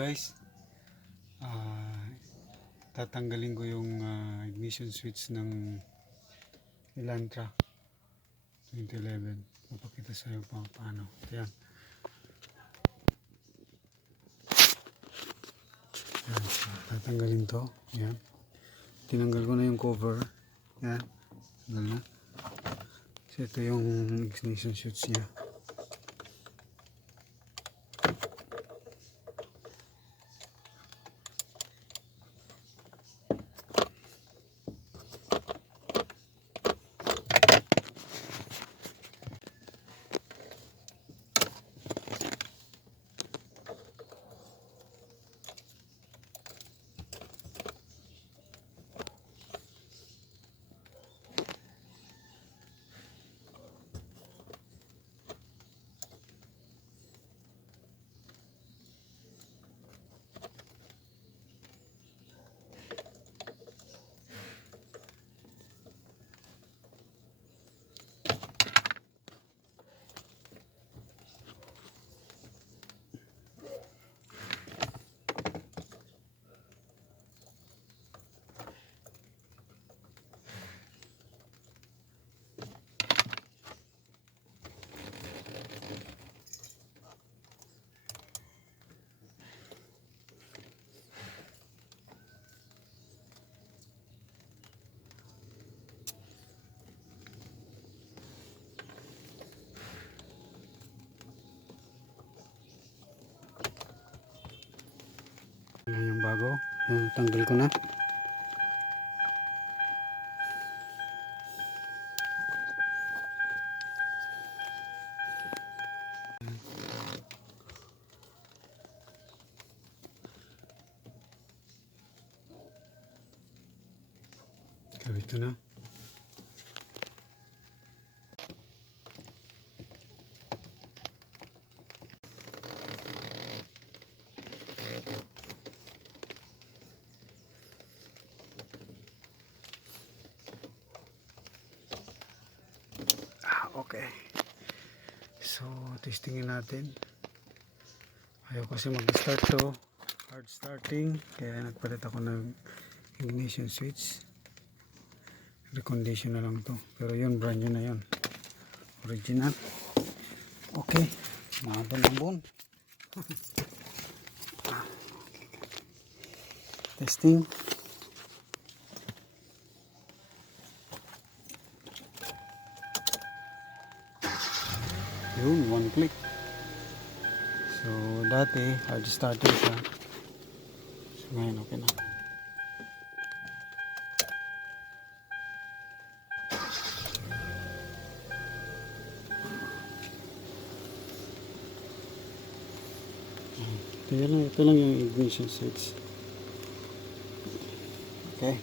guys, tatanggalin ko yung ignition switch ng Elantra 2011. Papakita sa iyo paano. Yan. Yan. So, tatanggalin to. Yan. Tinanggal ko na yung cover. Yan. Tanggal na. So ito yung ignition switch niya. Yan yung bago. Tanggal ko na. Kabit ko na. Okay. So, testingin natin. Ayaw kasi mag-start to. Hard starting. Kaya nagpalit ako ng ignition switch. Recondition na lang to. Pero yun, brand new na yun. Original. Okay. Nabon. Testing. Yun, one click. So, dati, hard starting siya. So, ngayon, okay na. Ito lang yung ignition switch. Okay.